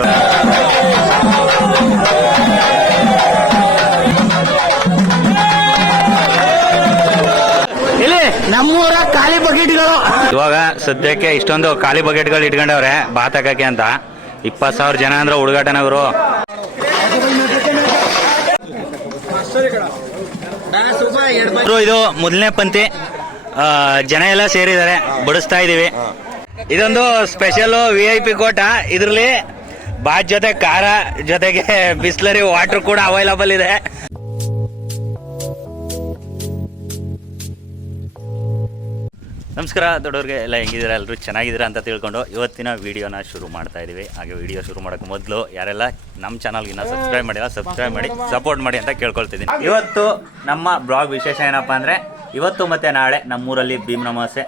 ಇವತ್ತು. ಇಲ್ಲಿ ನಮ್ಮೂರ ಖಾಲಿ ಬಕೆಟ್ಗಳು ಇವಾಗ ಸದ್ಯಕ್ಕೆ ಇಷ್ಟೊಂದು ಖಾಲಿ ಬಕೆಟ್ಗಳು ಇಟ್ಕೊಂಡವ್ರೆ ಬಾತ್ ಹಾಕಕ್ಕೆ ಅಂತ. 20,000 ಜನ ಅಂದ್ರೆ ಹುಡುಗಾಟನವರು. ಇದು ಮೊದಲನೇ ಪಂಕ್ತಿ, ಜನ ಎಲ್ಲ ಸೇರಿದ್ದಾರೆ, ಬಡಿಸ್ತಾ ಇದೀವಿ. ಇದೊಂದು ಸ್ಪೆಷಲ್ VIP ಕೋಟ. ಇದ್ರಲ್ಲಿ ಬಾತ್ ಜೊತೆ ಖಾರ ಜೊತೆಗೆ ಬಿಸ್ಲರಿ ವಾಟರ್ ಕೂಡ ಅವೈಲಬಲ್ ಇದೆ. ನಮಸ್ಕಾರ ದೊಡ್ಡವ್ರಿಗೆ ಎಲ್ಲ, ಹೆಂಗಿದ್ದೀರಾ? ಎಲ್ಲರೂ ಚೆನ್ನಾಗಿದ್ದೀರಾ ಅಂತ ತಿಳ್ಕೊಂಡು ಇವತ್ತಿನ ವಿಡಿಯೋನ ಶುರು ಮಾಡ್ತಾ ಇದೀವಿ. ಹಾಗೆ ವಿಡಿಯೋ ಶುರು ಮಾಡೋಕೆ ಮೊದಲು ಯಾರೆಲ್ಲ ನಮ್ಮ ಚಾನಲ್ಗೆ ಇನ್ನೂ ಸಬ್ಸ್ಕ್ರೈಬ್ ಮಾಡಿಲ್ಲ, ಸಬ್ಸ್ಕ್ರೈಬ್ ಮಾಡಿ ಸಪೋರ್ಟ್ ಮಾಡಿ ಅಂತ ಕೇಳ್ಕೊಳ್ತಿದ್ದೀನಿ. ಇವತ್ತು ನಮ್ಮ ಬ್ಲಾಗ್ ವಿಶೇಷ ಏನಪ್ಪ ಅಂದರೆ, ಇವತ್ತು ಮತ್ತು ನಾಳೆ ನಮ್ಮೂರಲ್ಲಿ ಭೀಮನಮಾಸೆ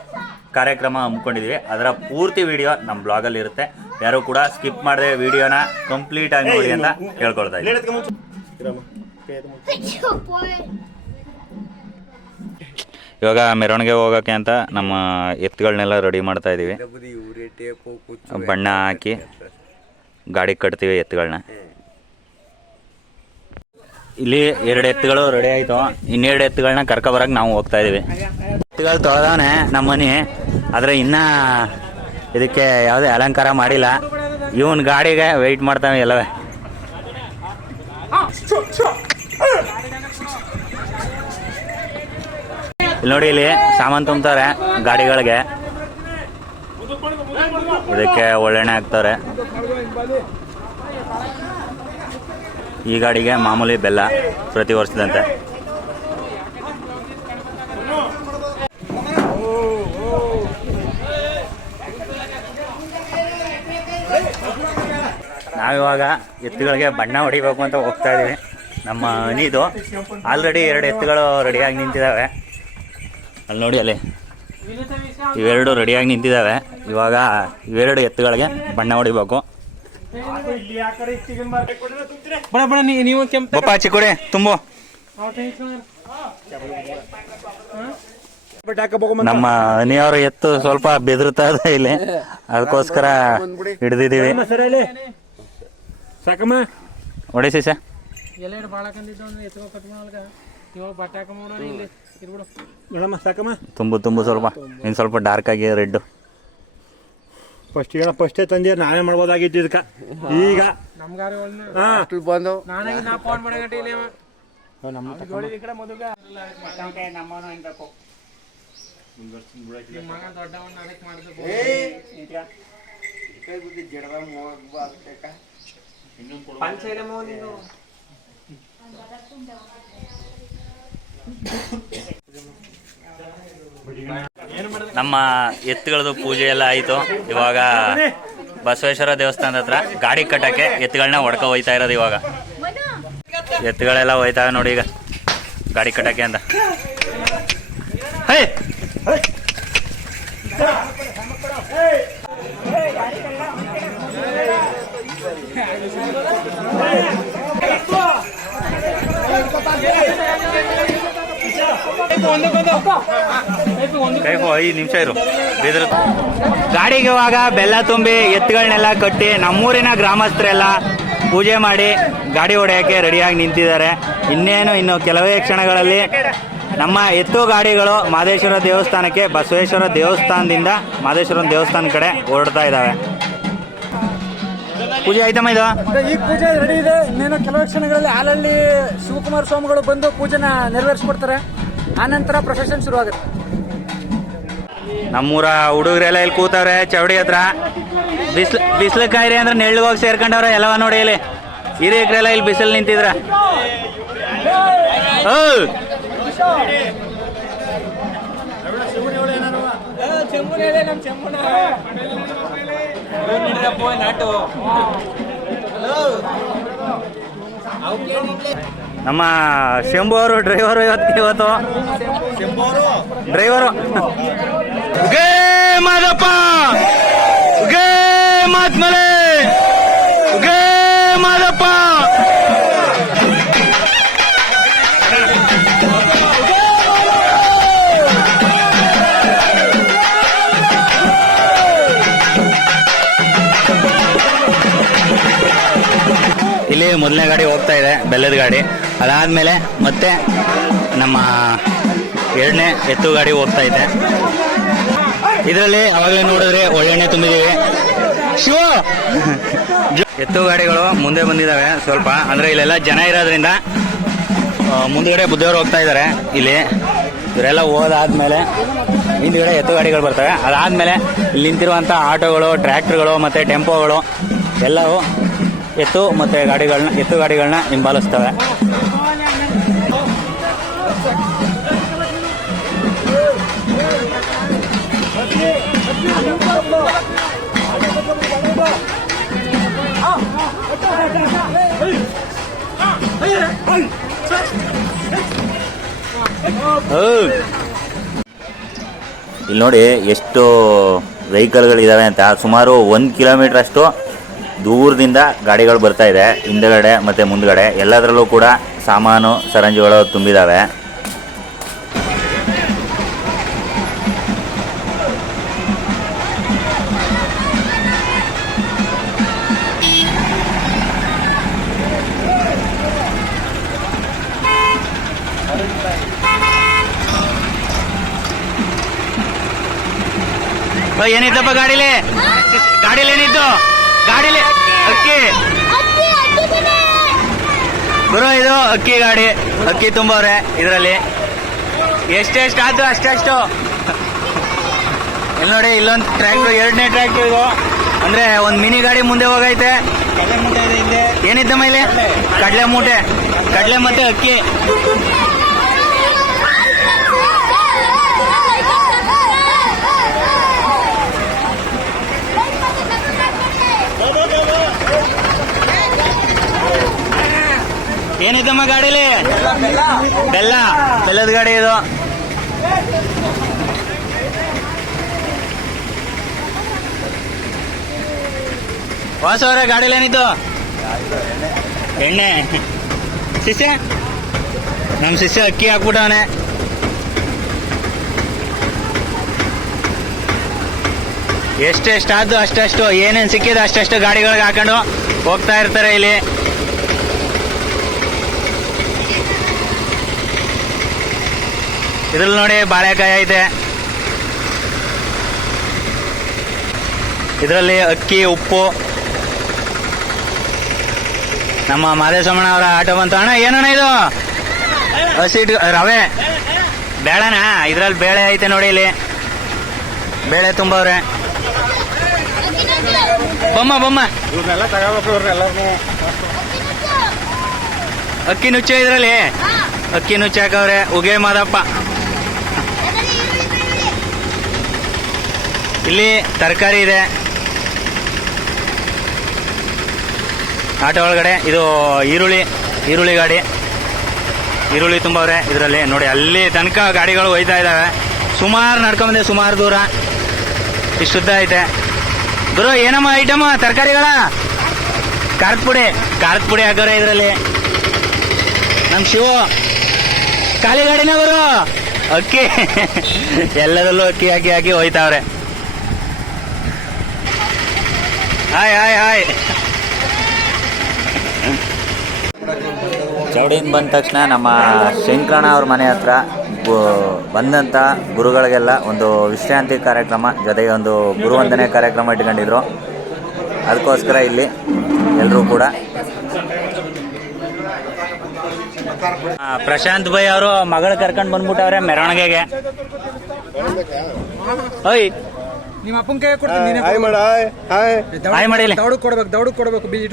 ಕಾರ್ಯಕ್ರಮ ಹಮ್ಮಿಕೊಂಡಿದ್ದೀವಿ. ಅದರ ಪೂರ್ತಿ ವಿಡಿಯೋ ನಮ್ಮ ಬ್ಲಾಗಲ್ಲಿ ಇರುತ್ತೆ. ಯಾರು ಕೂಡ ಸ್ಕಿಪ್ ಮಾಡದೆ ವಿಡಿಯೋನ ಕಂಪ್ಲೀಟ್ ಆಗಿ ನೋಡಿ ಅಂತ ಕೇಳ್ಕೊಳ್ತಾ ಇದ್ದೀನಿ. ಇವಾಗ ಮೆರವಣಿಗೆ ಹೋಗೋಕ್ಕೆ ಅಂತ ನಮ್ಮ ಎತ್ತುಗಳನ್ನೆಲ್ಲ ರೆಡಿ ಮಾಡ್ತಾ ಇದ್ದೀವಿ. ಬಣ್ಣ ಹಾಕಿ ಗಾಡಿ ಕಟ್ತೀವಿ ಎತ್ತುಗಳನ್ನ. ಇಲ್ಲಿ 2 ಎತ್ತುಗಳು ರೆಡಿ ಆಯಿತು. 2 ಎತ್ತುಗಳನ್ನ ಕರ್ಕೊಬರಕ್ಕೆ ನಾವು ಹೋಗ್ತಾ ಇದ್ದೀವಿ. ಎತ್ತುಗಳು ತೊಳೆದವನೆ ನಮ್ಮ ಮನೆ, ಆದರೆ ಇನ್ನೂ ಇದಕ್ಕೆ ಯಾವುದೇ ಅಲಂಕಾರ ಮಾಡಿಲ್ಲ. ಇವನ್ ಗಾಡಿಗೆ ವೆಯ್ಟ್ ಮಾಡ್ತಾವೆ ಎಲ್ಲವೇ. ಇಲ್ಲಿ ನೋಡಿ, ಇಲ್ಲಿ ಸಾಮಾನು ತುಂಬ್ತಾರೆ ಗಾಡಿಗಳಿಗೆ. ಇದಕ್ಕೆ ಒಳ್ಳೆಣ್ಣೆ ಹಾಕ್ತಾರೆ. ಈ ಗಾಡಿಗೆ ಮಾಮೂಲಿ ಬೆಲ್ಲ ಪ್ರತಿ ವರ್ಷದಂತೆ. ನಾವಿವಾಗ ಎತ್ತುಗಳಿಗೆ ಬಣ್ಣ ಹೊಡಿಬೇಕು ಅಂತ ಹೋಗ್ತಾ ಇದೀವಿ. ನಮ್ಮ ಅನಿದು ಆಲ್ರೆಡಿ 2 ಎತ್ತುಗಳು ರೆಡಿಯಾಗಿ ನಿಂತಿದ್ದಾವೆ. ಅಲ್ಲಿ ನೋಡಿ, ಅಲ್ಲಿ ಇವೆರಡು ರೆಡಿಯಾಗಿ ನಿಂತಿದ್ದಾವೆ. ಇವಾಗ ಇವೆರಡು ಎತ್ತುಗಳಿಗೆ ಬಣ್ಣ ಹೊಡಿಬೇಕು. ಬಪ್ಪ ಚಿಕ್ಕುಡಿ ತುಂಬು. ನಮ್ಮ ಅನಿಯವ್ರ ಎತ್ತು ಸ್ವಲ್ಪ ಬೆದರ್ತಾ ಇದೆ ಇಲ್ಲಿ, ಅದಕ್ಕೋಸ್ಕರ ಹಿಡಿದಿದ್ದೀವಿ. ಹೊಡಿಸಿ ಸರ್. ತುಂಬು ಸ್ವಲ್ಪ, ಇನ್ನು ಸ್ವಲ್ಪ ಡಾರ್ಕ್ ಆಗಿ ರೆಡ್. ಫಸ್ಟೇ ತಂದೆ ನಾನೇ ಮಾಡ್ಬೋದಾಗಿತ್ತು ಇದಕ್ಕ. ಈಗ ಬಂದು ನಮ್ಮ ಎತ್ತುಗಳದ್ದು ಪೂಜೆ ಎಲ್ಲ ಆಯಿತು. ಇವಾಗ ಬಸವೇಶ್ವರ ದೇವಸ್ಥಾನದ ಹತ್ರ ಗಾಡಿ ಕಟ್ಟಕ್ಕೆ ಎತ್ತುಗಳನ್ನ ಹೊಡ್ಕೊ ಹೋಯ್ತಾ ಇರೋದು. ಇವಾಗ ಎತ್ತುಗಳೆಲ್ಲ ಹೋಯ್ತಾವೆ ನೋಡಿ, ಈಗ ಗಾಡಿ ಕಟ್ಟಕ್ಕೆ ಅಂತ. ಕೈಗೋ 5 ನಿಮಿಷ ಇರು. ಗಾಡಿಗೆ ಇವಾಗ ಬೆಲ್ಲ ತುಂಬಿ ಎತ್ತುಗಳನ್ನೆಲ್ಲ ಕಟ್ಟಿ ನಮ್ಮೂರಿನ ಗ್ರಾಮಸ್ಥರೆಲ್ಲ ಪೂಜೆ ಮಾಡಿ ಗಾಡಿ ಹೊಡೆಯೋಕ್ಕೆ ರೆಡಿಯಾಗಿ ನಿಂತಿದ್ದಾರೆ. ಇನ್ನು ಕೆಲವೇ ಕ್ಷಣಗಳಲ್ಲಿ ನಮ್ಮ ಎತ್ತು ಗಾಡಿಗಳು ಮಹದೇಶ್ವರ ದೇವಸ್ಥಾನಕ್ಕೆ, ಬಸವೇಶ್ವರ ದೇವಸ್ಥಾನದಿಂದ ಮಹದೇಶ್ವರ ದೇವಸ್ಥಾನ ಕಡೆ ಹೊರಡ್ತಾ ಇದ್ದಾವೆ. ಪೂಜೆ ಆಯ್ತಮ್ಮ? ಇದು ಈಗ ಪೂಜೆ ರೆಡಿ ಇದೆ. ಇನ್ನೇನು ಕೆಲವೇ ಕ್ಷಣಗಳಲ್ಲಿ ಹಾಲಲ್ಲಿ ಶಿವಕುಮಾರ ಸ್ವಾಮಿಗಳು ಬಂದು ಪೂಜೆನ ನೆರವೇರಿಸ್ಕೊಡ್ತಾರೆ. ಆನಂತರ ಪ್ರೊಸೆಷನ್ ಶುರುವಾಗುತ್ತೆ. ನಮ್ಮೂರ ಹುಡುಗರೆಲ್ಲ ಇಲ್ಲಿ ಕೂತವ್ರೆ ಚೌಡಿ ಹತ್ರ. ಬಿಸಿಲು ಕಾಯಿರಿ ಅಂದ್ರೆ ನೆಳ್ಳಿಗೆ ಹೋಗಿ ಸೇರ್ಕೊಂಡವ್ರೆ ಎಲ್ಲವ ನೋಡಿ. ಇಲ್ಲಿ ಹಿರಿಯಕರೆಲ್ಲ ಇಲ್ಲಿ ಬಿಸಿಲು ನಿಂತಿದ್ರ. ನಮ್ಮ ಶಂಭು ಅವರು ಡ್ರೈವರು ಇವತ್ತು ಡ್ರೈವರು. ಗೇ ಮಾದಪ್ಪ, ಗೇ ಮಾತ್ಮಲೆ, ಗೇ ಮಾದಪ್ಪ. ಇಲ್ಲಿ ಮೊದಲನೇ ಗಾಡಿ ಹೋಗ್ತಾ ಇದೆ, ಬೆಲ್ಲದ ಗಾಡಿ. ಅದಾದ್ಮೇಲೆ ಮತ್ತೆ ನಮ್ಮ ಎರಡನೇ ಎತ್ತು ಗಾಡಿ ಹೋಗ್ತಾ ಇದೆ. ಇದರಲ್ಲಿ ಅವಾಗಲೇ ನೋಡಿದ್ರೆ ಒಳ್ಳೆಣ್ಣೆ ತುಂಬಿದೀವಿ. ಶಿವ ಎತ್ತು ಗಾಡಿಗಳು ಮುಂದೆ ಬಂದಿದ್ದಾವೆ ಸ್ವಲ್ಪ, ಅಂದ್ರೆ ಇಲ್ಲೆಲ್ಲ ಜನ ಇರೋದ್ರಿಂದ ಮುಂದ್ಗಡೆ ಬುದ್ಧಿಯವರು ಹೋಗ್ತಾ ಇದ್ದಾರೆ. ಇಲ್ಲಿ ಇವರೆಲ್ಲ ಹೋದಾದ್ಮೇಲೆ ಹಿಂದ್ಗಡೆ ಎತ್ತು ಗಾಡಿಗಳು ಬರ್ತವೆ. ಅದಾದ್ಮೇಲೆ ಇಲ್ಲಿ ನಿಂತಿರುವಂಥ ಆಟೋಗಳು, ಟ್ರ್ಯಾಕ್ಟರ್ಗಳು ಮತ್ತೆ ಟೆಂಪೋಗಳು ಎಲ್ಲವೂ ಎತ್ತು ಗಾಡಿಗಳನ್ನ ಹಿಂಬಾಲಿಸ್ತವೆ. ಇಲ್ಲಿ ನೋಡಿ ಎಷ್ಟು ವೆಹಿಕಲ್ಗಳಿದಾವೆ ಅಂತ. ಸುಮಾರು 1 ಕಿಲೋಮೀಟರ್ ಅಷ್ಟು ದೂರದಿಂದ ಗಾಡಿಗಳು ಬರ್ತಾ ಇದೆ, ಹಿಂದಗಡೆ ಮತ್ತೆ ಮುಂದ್ಗಡೆ ಎಲ್ಲದರಲ್ಲೂ ಕೂಡ ಸಾಮಾನು ಸರಂಜುಗಳು ತುಂಬಿದಾವೆ. ಏನಿದ್ದಪ್ಪ ಗಾಡಿಲಿ ಏನಿದ್ದು? ಗಾಡಿಲಿ ಅಕ್ಕಿ ಗುರು, ಇದು ಅಕ್ಕಿ ಗಾಡಿ, ಅಕ್ಕಿ ತುಂಬವ್ರೆ ಇದರಲ್ಲಿ. ಎಷ್ಟೆಷ್ಟು ಆಯ್ತು ಅಷ್ಟೆಷ್ಟು. ಇಲ್ಲಿ ನೋಡಿ, ಇಲ್ಲೊಂದು ಟ್ರ್ಯಾಕ್ಟರ್, ಎರಡನೇ ಟ್ರ್ಯಾಕ್ಟರ್ ಇದು. ಅಂದ್ರೆ ಒಂದು ಮಿನಿ ಗಾಡಿ ಮುಂದೆ ಹೋಗೈತೆ. ಏನಿದ್ದಮ್ಮ ಇಲ್ಲಿ? ಕಡಲೆ ಮೂಟೆ, ಕಡಲೆ ಮತ್ತೆ ಅಕ್ಕಿ. ಏನಿದ್ದಮ್ಮ ಗಾಡಿಲಿ? ಬೆಲ್ಲದ ಗಾಡಿ ಇದು. ವಾಸವರ ಗಾಡಿಲಿ ಏನಿದ್ದು? ಎಣ್ಣೆ. ಶಿಷ್ಯ ನಮ್ ಶಿಷ್ಯ ಅಕ್ಕಿ ಹಾಕ್ಬಿಟ್ಟವನೆ. ಎಷ್ಟೆಷ್ಟಾದ್ದು ಅಷ್ಟಷ್ಟು, ಏನೇನು ಸಿಕ್ಕಿದ ಅಷ್ಟಷ್ಟು ಗಾಡಿಗಳಿಗೆ ಹಾಕೊಂಡು ಹೋಗ್ತಾ ಇರ್ತಾರೆ ಇಲ್ಲಿ. ಇದ್ರಲ್ಲಿ ನೋಡಿ ಬಾಳೆಕಾಯಿ ಐತೆ, ಇದರಲ್ಲಿ ಅಕ್ಕಿ, ಉಪ್ಪು. ನಮ್ಮ ಮಾದೇಶಮ್ಮಣ್ಣ ಅವರ ಆಟೋ ಬಂತು. ಅಣ್ಣ ಏನಣ್ಣ ಇದು? ಹಸಿಟ್ಟು ರವೆ ಬೇಳೆನಾ? ಇದ್ರಲ್ಲಿ ಬೇಳೆ ಐತೆ ನೋಡಿ, ಇಲ್ಲಿ ಬೇಳೆ ತುಂಬವ್ರೆ. ಬೊಮ್ಮ ಅಕ್ಕಿ ನುಚ್ಚ, ಇದ್ರಲ್ಲಿ ಅಕ್ಕಿ ನುಚ್ಚ ಹಾಕವ್ರೆ. ಉಗೆ ಮಾದಪ್ಪ. ಇಲ್ಲಿ ತರಕಾರಿ ಇದೆ ಆಟೋ ಒಳಗಡೆ. ಇದು ಈರುಳ್ಳಿ ಗಾಡಿ, ಈರುಳ್ಳಿ ತುಂಬವ್ರೆ ಇದರಲ್ಲಿ. ನೋಡಿ ಅಲ್ಲಿ ತನಕ ಗಾಡಿಗಳು ಹೋಯ್ತಾ ಇದಾವೆ. ಸುಮಾರು ನಡ್ಕೊಂಬಂದೆ, ಸುಮಾರು ದೂರ. ಇಷ್ಟುದ್ದ ಐತೆ. ಗುರು ಏನಮ್ಮ ಐಟಮ್? ತರಕಾರಿಗಳ ಖಾರದ ಪುಡಿ ಹಾಕವ್ರೆ ಇದರಲ್ಲಿ. ನಮ್ ಶಿವ ಖಾಲಿ ಗಾಡಿನ ಗುರು. ಅಕ್ಕಿ ಎಲ್ಲದಲ್ಲೂ ಅಕ್ಕಿ ಹಾಕಿ ಹೋಯ್ತಾವ್ರೆ. ಹಾಯ್. ಚೌಡಿಯಿಂದ ಬಂದ ತಕ್ಷಣ ನಮ್ಮ ಶಂಕರಣ್ಣ ಅವ್ರ ಮನೆ ಹತ್ರ ಬಂದಂಥ ಗುರುಗಳಿಗೆಲ್ಲ ಒಂದು ವಿಶ್ರಾಂತಿ ಕಾರ್ಯಕ್ರಮ ಜೊತೆಗೆ ಒಂದು ಗುರುವಂದನೆ ಕಾರ್ಯಕ್ರಮ ಇಟ್ಕೊಂಡಿದ್ರು. ಅದಕ್ಕೋಸ್ಕರ ಇಲ್ಲಿ ಎಲ್ಲರೂ ಕೂಡ ಪ್ರಶಾಂತ್ ಭೈ ಅವರು ಮಗಳು ಕರ್ಕೊಂಡು ಬಂದ್ಬಿಟ್ಟವ್ರೆ ಮೆರವಣಿಗೆಗೆ. ಓಯ್ ನಿಮ್ಮ ಅಪ್ಪನ ಕೈ ಕೊಡ್ತೀನಿ. ಹಾಯ್ ಮಾಡಿ. ದೌಡು ಕೊಡ್ಬೇಕು ಬೀಜ.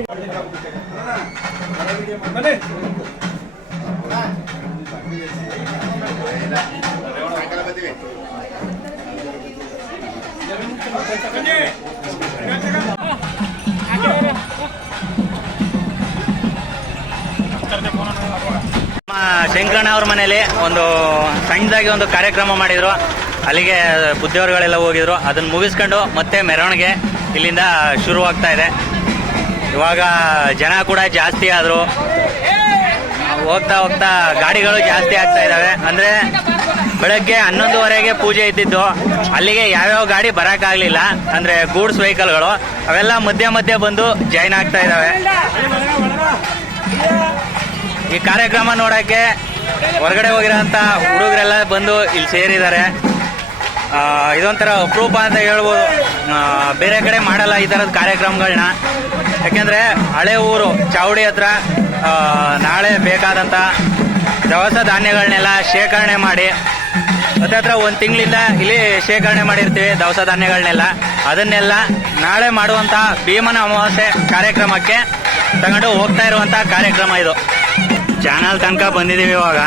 ಶಂಕರಣ್ಣ ಅವ್ರ ಮನೇಲಿ ಒಂದು ಸಣ್ಣದಾಗಿ ಒಂದು ಕಾರ್ಯಕ್ರಮ ಮಾಡಿದ್ರು. ಅಲ್ಲಿಗೆ ಬುದ್ಧಿಯವರುಗಳೆಲ್ಲ ಹೋಗಿದ್ರು. ಅದನ್ನ ಮುಗಿಸ್ಕೊಂಡು ಮತ್ತೆ ಮೆರವಣಿಗೆ ಇಲ್ಲಿಂದ ಶುರುವಾಗ್ತಾ ಇದೆ. ಇವಾಗ ಜನ ಕೂಡ ಜಾಸ್ತಿ ಆದ್ರು. ಹೋಗ್ತಾ ಗಾಡಿಗಳು ಜಾಸ್ತಿ ಆಗ್ತಾ ಇದಾವೆ. ಅಂದ್ರೆ ಬೆಳಗ್ಗೆ 11:15ಗೆ ಪೂಜೆ ಇದ್ದಿದ್ದು, ಅಲ್ಲಿಗೆ ಯಾವ್ಯಾವ ಗಾಡಿ ಬರಕ್ಕಾಗ್ಲಿಲ್ಲ. ಅಂದ್ರೆ ಗೂಡ್ಸ್ ವೆಹಿಕಲ್ಗಳು ಅವೆಲ್ಲ ಮಧ್ಯೆ ಬಂದು ಜಾಯಿನ್ ಆಗ್ತಾ ಇದಾವೆ. ಈ ಕಾರ್ಯಕ್ರಮ ನೋಡೋಕ್ಕೆ ಹೊರಗಡೆ ಹೋಗಿರೋಂಥ ಹುಡುಗರೆಲ್ಲ ಬಂದು ಇಲ್ಲಿ ಸೇರಿದ್ದಾರೆ. ಇದೊಂಥರ ಅಪರೂಪ ಅಂತ ಹೇಳ್ಬೋದು. ಬೇರೆ ಕಡೆ ಮಾಡಲ್ಲ ಈ ಥರದ ಕಾರ್ಯಕ್ರಮಗಳನ್ನ. ಯಾಕೆಂದರೆ ಹಳೆ ಊರು ಚಾವಡಿ ಹತ್ರ ನಾಳೆ ಬೇಕಾದಂಥ ದವಸ ಧಾನ್ಯಗಳನ್ನೆಲ್ಲ ಶೇಖರಣೆ ಮಾಡಿ ಹತ್ರ 1 ತಿಂಗಳಿಂದ ಇಲ್ಲಿ ಶೇಖರಣೆ ಮಾಡಿರ್ತೀವಿ ದವಸ ಧಾನ್ಯಗಳನ್ನೆಲ್ಲ. ಅದನ್ನೆಲ್ಲ ನಾಳೆ ಮಾಡುವಂಥ ಭೀಮನ ಅಮಾವಾಸ್ಯೆ ಕಾರ್ಯಕ್ರಮಕ್ಕೆ ತಗೊಂಡು ಹೋಗ್ತಾ ಇರುವಂಥ ಕಾರ್ಯಕ್ರಮ ಇದು. ಚಾನಲ್ ತನಕ ಬಂದಿದ್ದೀವಿ ಇವಾಗ.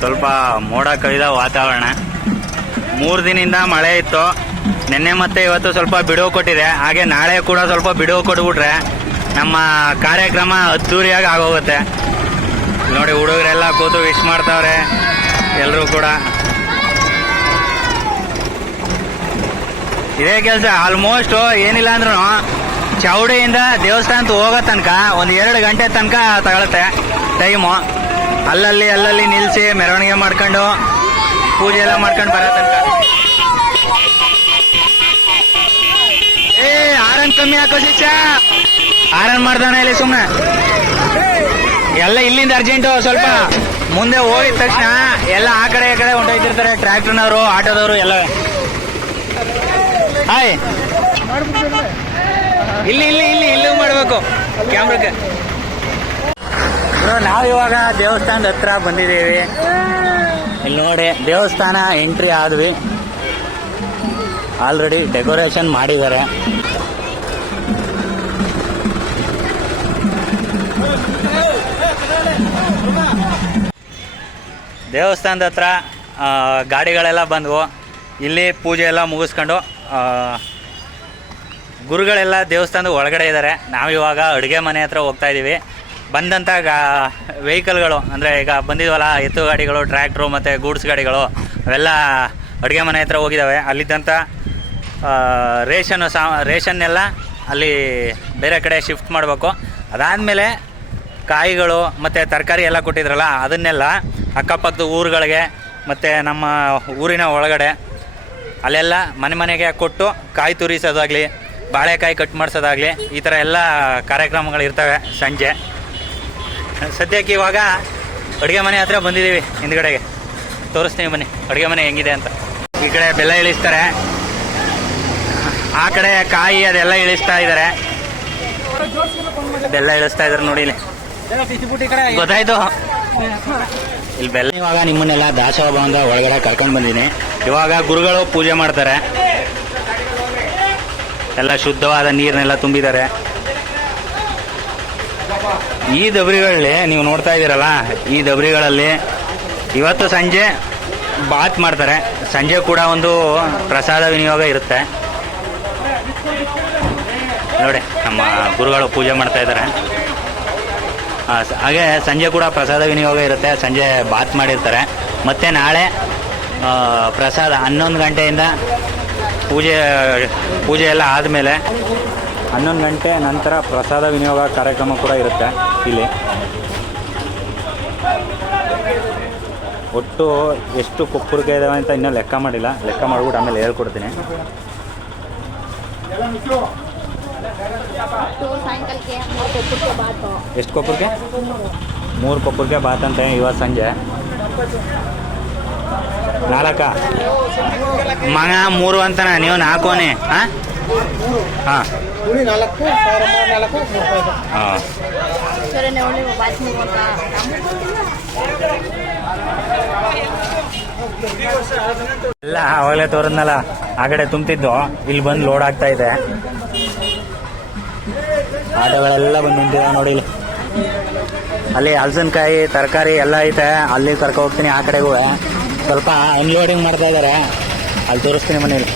ಸ್ವಲ್ಪ ಮೋಡ ಕವಿದ ವಾತಾವರಣ. 3 ದಿನದಿಂದ ಮಳೆ ಇತ್ತು. ನಿನ್ನೆ ಮತ್ತೆ ಇವತ್ತು ಸ್ವಲ್ಪ ಬಿಡುವು ಕೊಟ್ಟಿದೆ. ಹಾಗೆ ನಾಳೆ ಕೂಡ ಸ್ವಲ್ಪ ಬಿಡುವು ಕೊಟ್ಬಿಟ್ರೆ ನಮ್ಮ ಕಾರ್ಯಕ್ರಮ ಅದ್ದೂರಿಯಾಗಿ ಆಗೋಗುತ್ತೆ. ನೋಡಿ ಹುಡುಗರೆಲ್ಲ ಕೂತು ವಿಶ್ ಮಾಡ್ತಾವ್ರೆ ಎಲ್ಲರೂ ಕೂಡ. ಇದೇ ಕೆಲಸ ಆಲ್ಮೋಸ್ಟ್ ಏನಿಲ್ಲ ಅಂದ್ರೂ ಚೌಡಿಯಿಂದ ದೇವಸ್ಥಾನಕ್ಕೆ ಹೋಗೋ ತನಕ 1-2 ಗಂಟೆ ತನಕ ತಗೊಳುತ್ತೆ ಟೈಮು. ಅಲ್ಲಲ್ಲಿ ನಿಲ್ಲಿಸಿ ಮೆರವಣಿಗೆ ಮಾಡ್ಕೊಂಡು ಪೂಜೆ ಎಲ್ಲ ಮಾಡ್ಕೊಂಡು ಬರೋ ತನಕ. ಆರನ್ ಕಮ್ಮಿ ಹಾಕೋ ಶಿಕ್ಷ. ಆರನ್ ಮಾಡ್ದಾನೆ ಇಲ್ಲಿ ಸುಮ್ಮನೆ ಎಲ್ಲ ಇಲ್ಲಿಂದ ಅರ್ಜೆಂಟು. ಸ್ವಲ್ಪ ಮುಂದೆ ಹೋಗಿದ ತಕ್ಷಣ ಎಲ್ಲ ಆ ಕಡೆ ಈ ಕಡೆ ಹೊಂಟೋಯ್ತಿರ್ತಾರೆ ಟ್ರ್ಯಾಕ್ಟರ್ನವರು, ಆಟೋದವರು ಎಲ್ಲ. ಹಾಯ್, ಇಲ್ಲಿ ಮಾಡಬೇಕು ಕ್ಯಾಮ್ರಕ್ಕೆ. ನಾವಿವಾಗ ದೇವಸ್ಥಾನದ ಹತ್ರ ಬಂದಿದ್ದೀವಿ. ಇಲ್ಲಿ ನೋಡಿ ದೇವಸ್ಥಾನ ಎಂಟ್ರಿ ಆದ್ವಿ. ಆಲ್ರೆಡಿ ಡೆಕೋರೇಷನ್ ಮಾಡಿದ್ದಾರೆ. ದೇವಸ್ಥಾನದ ಹತ್ರ ಗಾಡಿಗಳೆಲ್ಲ ಬಂದವು. ಇಲ್ಲಿ ಪೂಜೆ ಎಲ್ಲ ಮುಗಿಸ್ಕೊಂಡು ಗುರುಗಳೆಲ್ಲ ದೇವಸ್ಥಾನದ ಒಳಗಡೆ ಇದ್ದಾರೆ. ನಾವಿವಾಗ ಅಡುಗೆ ಮನೆ ಹತ್ರ ಹೋಗ್ತಾ ಇದ್ದೀವಿ. ಬಂದಂಥ ವೆಹಿಕಲ್ಗಳು ಅಂದರೆ ಈಗ ಬಂದಿದ್ವಲ್ಲ ಎತ್ತು ಗಾಡಿಗಳು, ಟ್ರ್ಯಾಕ್ಟ್ರು ಮತ್ತು ಗೂಡ್ಸ್ ಗಾಡಿಗಳು ಅವೆಲ್ಲ ಅಡುಗೆ ಮನೆ ಹತ್ರ ಹೋಗಿದ್ದಾವೆ. ಅಲ್ಲಿದ್ದಂಥ ರೇಷನ್ನೆಲ್ಲ ಅಲ್ಲಿ ಬೇರೆ ಕಡೆ ಶಿಫ್ಟ್ ಮಾಡಬೇಕು. ಅದಾದಮೇಲೆ ಕಾಯಿಗಳು ಮತ್ತು ತರಕಾರಿ ಎಲ್ಲ ಕೊಟ್ಟಿದ್ರಲ್ಲ ಅದನ್ನೆಲ್ಲ ಅಕ್ಕಪಕ್ಕದ ಊರುಗಳಿಗೆ ಮತ್ತು ನಮ್ಮ ಊರಿನ ಒಳಗಡೆ ಅಲ್ಲೆಲ್ಲ ಮನೆಗೆ ಕೊಟ್ಟು ಕಾಯಿ ತುರಿಸೋದಾಗಲಿ, ಬಾಳೆಕಾಯಿ ಕಟ್ ಮಾಡಿಸೋದಾಗಲಿ ಈ ಥರ ಎಲ್ಲ ಕಾರ್ಯಕ್ರಮಗಳು ಇರ್ತವೆ ಸಂಜೆ. ಸದ್ಯಕ್ಕೆ ಇವಾಗ ಅಡುಗೆ ಮನೆ ಹತ್ರ ಬಂದಿದ್ದೀವಿ. ಹಿಂದ್ಗಡೆಗೆ ತೋರಿಸ್ತೀನಿ ಬನ್ನಿ ಅಡುಗೆ ಮನೆ ಹೆಂಗಿದೆ ಅಂತ. ಈ ಕಡೆ ಬೆಲ್ಲ ಇಳಿಸ್ತಾರೆ, ಆ ಕಡೆ ಕಾಯಿ ಅದೆಲ್ಲ ಇಳಿಸ್ತಾ ಇದ್ದಾರೆ. ಬೆಲ್ಲ ಇಳಿಸ್ತಾ ಇದ್ದಾರೆ ನೋಡಿ ಇಲ್ಲಿ, ಗೊತ್ತಾಯ್ತು ಇಲ್ಲಿ ಬೆಲ್ಲ. ಇವಾಗ ನಿಮ್ಮನ್ನೆಲ್ಲ ದಾಸೋಹ ಭವನದ ಒಳಗಡೆ ಕರ್ಕೊಂಡು ಬಂದೀನಿ. ಇವಾಗ ಗುರುಗಳು ಪೂಜೆ ಮಾಡ್ತಾರೆ. ಎಲ್ಲ ಶುದ್ಧವಾದ ನೀರನ್ನೆಲ್ಲ ತುಂಬಿದ್ದಾರೆ. ಈ ದಬ್ರಿಗಳಲ್ಲಿ ನೀವು ನೋಡ್ತಾ ಇದ್ದೀರಲ್ಲ, ಈ ದಬ್ರಿಗಳಲ್ಲಿ ಇವತ್ತು ಸಂಜೆ ಬಾತ್ ಮಾಡ್ತಾರೆ. ಸಂಜೆ ಕೂಡ ಒಂದು ಪ್ರಸಾದ ವಿನಿಯೋಗ ಇರುತ್ತೆ ನೋಡಿ. ನಮ್ಮ ಗುರುಗಳು ಪೂಜೆ ಮಾಡ್ತಾ ಇದ್ದಾರೆ. ಹಾಗೆ ಸಂಜೆ ಕೂಡ ಪ್ರಸಾದ ವಿನಿಯೋಗ ಇರುತ್ತೆ. ಸಂಜೆ ಬಾತ್ ಮಾಡಿರ್ತಾರೆ. ಮತ್ತು ನಾಳೆ ಪ್ರಸಾದ 11 ಗಂಟೆಯಿಂದ ಪೂಜೆ ಎಲ್ಲ ಆದಮೇಲೆ 11 ಗಂಟೆ ನಂತರ ಪ್ರಸಾದ ವಿನಿಯೋಗ ಕಾರ್ಯಕ್ರಮ ಕೂಡ ಇರುತ್ತೆ ಇಲ್ಲಿ. ಒಟ್ಟು ಎಷ್ಟು ಕೊಪ್ಪರಿಗೆ ಇದಾವೆ ಅಂತ ಇನ್ನೂ ಲೆಕ್ಕ ಮಾಡಿಲ್ಲ. ಲೆಕ್ಕ ಮಾಡ್ಬಿಟ್ಟು ಆಮೇಲೆ ಹೇಳ್ಕೊಡ್ತೀನಿ. ಎಷ್ಟು ಕೊಪ್ಪರಿಗೆ? 3 ಕೊಪ್ಪರಿಗೆ ಬಾತ್ ಅಂತ ಇವತ್ತು ಸಂಜೆ. 4 ಮಗ 3 ಅಂತಾನ, ನೀವು 4 ಹಾಂ ಹಾಂ ಎಲ್ಲ ಅವಾಗಲೇ ತೋರಿದ್ನಲ್ಲ, ಆ ಕಡೆ ತುಂಬ್ತಿದ್ದು ಇಲ್ಲಿ ಬಂದು ಲೋಡ್ ಆಗ್ತಾ ಇದೆ. ಆಟೋಗಳೆಲ್ಲ ಬಂದು ನಿಂತಿವೆ ನೋಡಿ ಇಲ್ಲಿ. ಅಲ್ಲಿ ಹಲಸಿನಕಾಯಿ ತರಕಾರಿ ಎಲ್ಲ ಐತೆ. ಅಲ್ಲಿ ಕರ್ಕೊ ಹೋಗ್ತೀನಿ. ಆ ಕಡೆಗೂ ಸ್ವಲ್ಪ ಅನ್ಲೋಡಿಂಗ್ ಮಾಡ್ತಾ ಇದ್ದಾರೆ. ಅಲ್ಲಿ ತೋರಿಸ್ತೀನಿ ಮನೇಲಿ.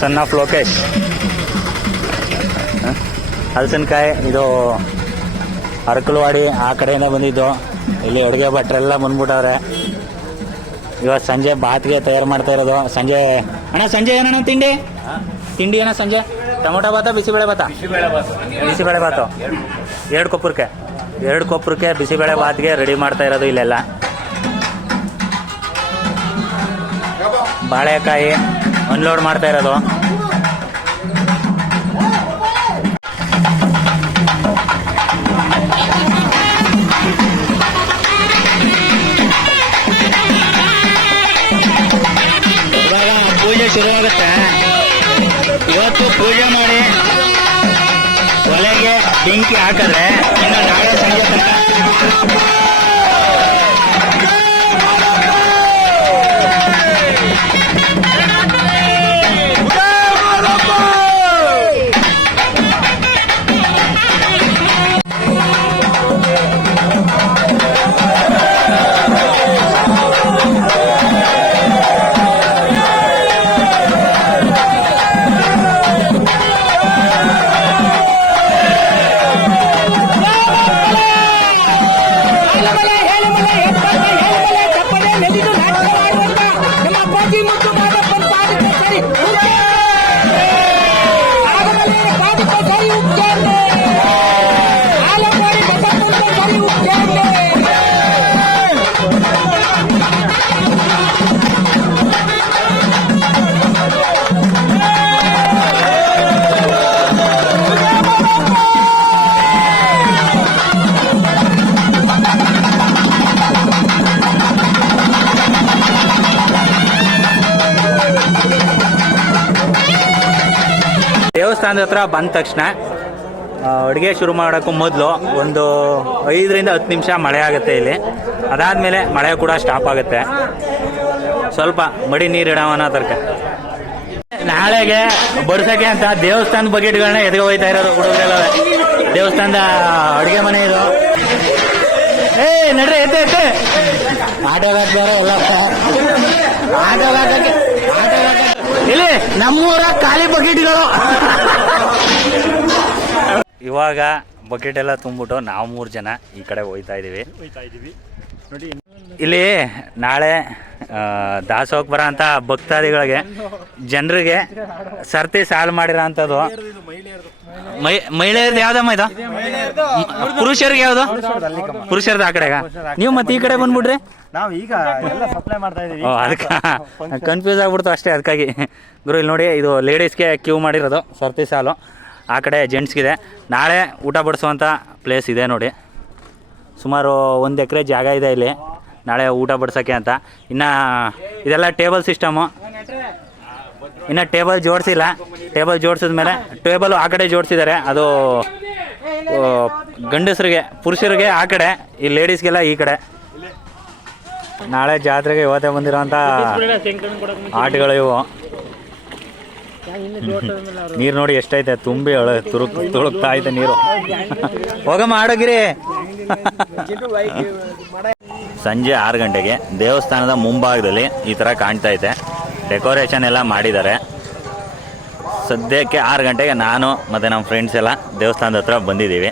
Son of Lokesh. ಹಲಸಿನಕಾಯಿ ಇದು ಅರಕಲವಾಡಿ ಆ ಕಡೆಯಿಂದ ಬಂದಿದ್ದು. ಇಲ್ಲಿ ಅಡುಗೆ ಭಟ್ರೆಲ್ಲ ಬಂದ್ಬಿಟ್ಟವ್ರೆ. ಇವತ್ತು ಸಂಜೆ ಬಾತ್ಗೆ ತಯಾರು ಮಾಡ್ತಾ ಇರೋದು. ಸಂಜೆ ಅಣ್ಣ, ಸಂಜೆ ಏನಣ್ಣ ತಿಂಡಿ ಏನೋ ಸಂಜೆ? ಟೊಮೊಟೊ ಬಾತ, ಬಿಸಿಬೇಳೆ ಬಾತ? ಬಿಸಿಬೇಳೆ ಬಾತು 2 ಕೊಪ್ಪರಕ್ಕೆ. 2 ಕೊಪ್ಪರಕ್ಕೆ ಬಿಸಿಬೇಳೆ ಬಾತ್ಗೆ ರೆಡಿ ಮಾಡ್ತಾ ಇರೋದು ಇಲ್ಲೆಲ್ಲ. ಬಾಳೆಕಾಯಿ ಅನ್ಲೋಡ್ ಮಾಡ್ತಾ ಇರೋದು. ಪೂಜೆ ಶುರುವಾಗುತ್ತೆ. ಇವತ್ತು ಪೂಜೆ ಮಾಡಿ ಒಲೆಗೆ ಬೆಂಕಿ ಹಾಕಿದ್ರೆ ಇನ್ನು ನಾಳೆ ಸಂಜೆ ತನಕ ದೇವಸ್ಥಾನದ ಹತ್ರ ಬಂದ ತಕ್ಷಣ ಅಡುಗೆ ಶುರು ಮಾಡೋಕ್ಕೂ ಮೊದಲು ಒಂದು 5ರಿಂದ 10 ನಿಮಿಷ ಮಳೆ ಆಗುತ್ತೆ ಇಲ್ಲಿ. ಅದಾದಮೇಲೆ ಮಳೆ ಕೂಡ ಸ್ಟಾಪ್ ಆಗುತ್ತೆ. ಸ್ವಲ್ಪ ಮಡಿ ನೀರು ಇಡೋವನ ತರ್ಕ ನಾಳೆಗೆ ಬಡ್ಸೋಕ್ಕೆ ಅಂತ ದೇವಸ್ಥಾನದ ಬಕೆಟ್ಗಳನ್ನ ಎದುರು ಹೋಯ್ತಾ ಇರೋದು ಹುಡುಗರೆಲ್ಲ. ದೇವಸ್ಥಾನದ ಅಡುಗೆ ಮನೆ ಇದು. ನಡ್ರಿ ಎತ್ತೆ ಆಟೋಗಾಕ ಎಲ್ಲ ಆಟೋಗಾಕಕ್ಕೆ ಇಲ್ಲಿ ನಮ್ಮೂರ ಖಾಲಿ ಬಕೆಟ್ಗಳು. ಇವಾಗ ಬಕೆಟ್ ಎಲ್ಲ ತುಂಬಿಟ್ಟು ನಾವು 3 ಜನ ಈ ಕಡೆ ಹೋಯ್ತಾ ಇದೀವಿ ನೋಡಿ. ಇಲ್ಲಿ ನಾಳೆ ದಾಸೋಹಕ್ಕೆ ಬರೋ ಅಂಥ ಭಕ್ತಾದಿಗಳಿಗೆ ಜನರಿಗೆ ಸರ್ತಿ ಸಾಲು ಮಾಡಿರೋ ಅಂಥದ್ದು. ಮಹಿಳೆಯರ್ದು ಯಾವ್ದಮ್ಮ ಇದು? ಪುರುಷರಿಗೆ ಯಾವ್ದು? ಪುರುಷರದ್ದು ಆ ಕಡೆಗ. ನೀವು ಮತ್ತೆ ಈ ಕಡೆ ಬಂದ್ಬಿಟ್ರಿ ನಾವು ಈಗ ಎಲ್ಲ ಸಪ್ಲೈ ಮಾಡ್ತಾ ಇದೀವಿ. ಅದಕ್ಕೆ ಕನ್ಫ್ಯೂಸ್ ಆಗ್ಬಿಡ್ತು ಅಷ್ಟೇ. ಅದಕ್ಕಾಗಿ ಗುರು ಇಲ್ಲಿ ನೋಡಿ, ಇದು ಲೇಡೀಸ್ಗೆ ಕ್ಯೂ ಮಾಡಿರೋದು ಸರ್ತಿ ಸಾಲು. ಆ ಕಡೆ ಜೆಂಟ್ಸ್ಗಿದೆ. ನಾಳೆ ಊಟ ಬಡಿಸುವಂಥ ಪ್ಲೇಸ್ ಇದೆ ನೋಡಿ. ಸುಮಾರು 1 ಎಕರೆ ಜಾಗ ಇದೆ ಇಲ್ಲಿ ನಾಳೆ ಊಟ ಬಡಿಸೋಕ್ಕೆ ಅಂತ. ಇನ್ನು ಇದೆಲ್ಲ ಟೇಬಲ್ ಸಿಸ್ಟಮು. ಇನ್ನು ಟೇಬಲ್ ಜೋಡಿಸಿಲ್ಲ. ಟೇಬಲ್ ಜೋಡಿಸಿದ್ಮೇಲೆ ಟೇಬಲ್ ಆ ಕಡೆ ಜೋಡಿಸಿದ್ದಾರೆ. ಅದು ಗಂಡಸರಿಗೆ, ಪುರುಷರಿಗೆ ಆ ಕಡೆ, ಈ ಲೇಡೀಸ್ಗೆಲ್ಲ ಈ ಕಡೆ. ನಾಳೆ ಜಾತ್ರೆಗೆ ಇವತ್ತೇ ಬಂದಿರೋಂಥ ಆಟಗಳು ಇವು. ನೀರು ನೋಡಿ ಎಷ್ಟೈತೆ, ತುಂಬಿ ತುಳುಕ್ತಾ ಐತೆ ನೀರು. ಹೋಗಮ್ಮ ಆಡೋಗಿರಿ. ಸಂಜೆ 6 ಗಂಟೆಗೆ ದೇವಸ್ಥಾನದ ಮುಂಭಾಗದಲ್ಲಿ ಈ ಥರ ಕಾಣ್ತಾ ಐತೆ. ಡೆಕೋರೇಷನ್ ಎಲ್ಲ ಮಾಡಿದ್ದಾರೆ. ಸದ್ಯಕ್ಕೆ 6 ಗಂಟೆಗೆ ನಾನು ಮತ್ತು ನಮ್ಮ ಫ್ರೆಂಡ್ಸ್ ಎಲ್ಲ ದೇವಸ್ಥಾನದ ಹತ್ರ ಬಂದಿದ್ದೀವಿ.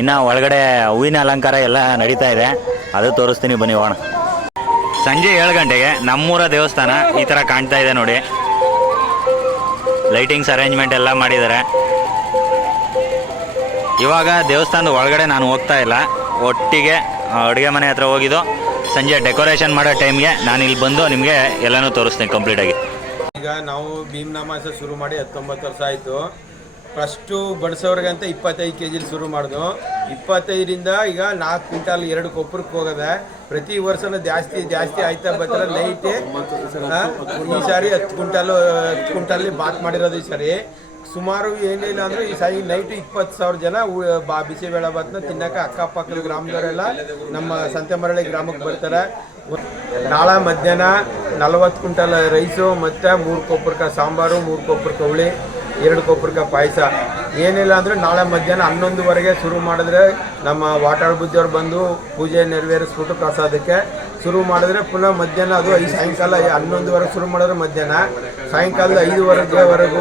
ಇನ್ನು ಒಳಗಡೆ ಹೂವಿನ ಅಲಂಕಾರ ಎಲ್ಲ ನಡೀತಾ ಇದೆ, ಅದು ತೋರಿಸ್ತೀನಿ ಬನ್ನಿ ಹೋಗೋಣ. ಸಂಜೆ 7 ಗಂಟೆಗೆ ನಮ್ಮೂರ ದೇವಸ್ಥಾನ ಈ ಥರ ಕಾಣ್ತಾ ಇದೆ ನೋಡಿ. ಲೈಟಿಂಗ್ಸ್ ಅರೇಂಜ್ಮೆಂಟ್ ಎಲ್ಲ ಮಾಡಿದ್ದಾರೆ. ಇವಾಗ ದೇವಸ್ಥಾನದ ಒಳಗಡೆ ನಾನು ಹೋಗ್ತಾ ಇಲ್ಲ, ಒಟ್ಟಿಗೆ ಅಡುಗೆ ಮನೆ ಹತ್ರ ಹೋಗಿದ್ದು. ಸಂಜೆ ಡೆಕೋರೇಷನ್ ಮಾಡೋ ಟೈಮ್ಗೆ ನಾನು ಇಲ್ಲಿ ಬಂದು ನಿಮಗೆ ಎಲ್ಲನೂ ತೋರಿಸ್ತೀನಿ ಕಂಪ್ಲೀಟಾಗಿ. ಈಗ ನಾವು ಭೀಮನಾಮಾಸ ಶುರು ಮಾಡಿ 19 ವರ್ಷ ಆಯಿತು. ಫಸ್ಟು ಬಡಿಸೋರ್ಗಂತ 25 kg ಶುರು ಮಾಡಿದ್ವು. 25ರಿಂದ ಈಗ 4 ಕ್ವಿಂಟಾಲ್ 2 ಕೊಪ್ಪರಕ್ಕೆ ಹೋಗದೆ. ಪ್ರತಿ ವರ್ಷನೂ ಜಾಸ್ತಿ ಆಯ್ತಾ ಬರ್ತಾರೆ. ನೈಟ್ ಈ ಸಾರಿ 10 ಕ್ವಿಂಟಲ್ಲಿ ಬಾತ್ ಮಾಡಿರೋದು. ಈ ಸಾರಿ ಸುಮಾರು ಏನಿಲ್ಲ ಅಂದರೆ ಈ ಸಾರಿ ನೈಟ್ 20,000 ಜನ ಬಿಸಿಬೇಳೆ ಬಾತ್ನ ತಿನ್ನಕ್ಕೆ ಅಕ್ಕಪಕ್ಕದ ಗ್ರಾಮದವರೆಲ್ಲ ನಮ್ಮ ಸಂತೆಮರಳಿ ಗ್ರಾಮಕ್ಕೆ ಬರ್ತಾರೆ. ನಾಳೆ ಮಧ್ಯಾಹ್ನ 40 ಕ್ವಿಂಟಲ್ ರೈಸು ಮತ್ತು 3 ಕೊಪ್ಪರಕ ಸಾಂಬಾರು, 3 ಕೊಪ್ಪರಕ ಹುಳಿ, 2 ಕೊಪ್ಪರಕ ಪಾಯಸ. ಏನಿಲ್ಲ ಅಂದರೆ ನಾಳೆ ಮಧ್ಯಾಹ್ನ 11ವರೆಗೆ ಶುರು ಮಾಡಿದ್ರೆ ನಮ್ಮ ವಾಟಾಳ್ ಬುದ್ಧಿಯವ್ರು ಬಂದು ಪೂಜೆ ನೆರವೇರಿಸ್ಬಿಟ್ಟು ಪ್ರಸಾದಕ್ಕೆ ಶುರು ಮಾಡಿದ್ರೆ ಪುನಃ ಮಧ್ಯಾಹ್ನ ಅದು ಸಾಯಂಕಾಲ 11ವರೆಗೆ ಶುರು ಮಾಡಿದ್ರೆ ಮಧ್ಯಾಹ್ನ ಸಾಯಂಕಾಲದ 5ವರೆಗೂ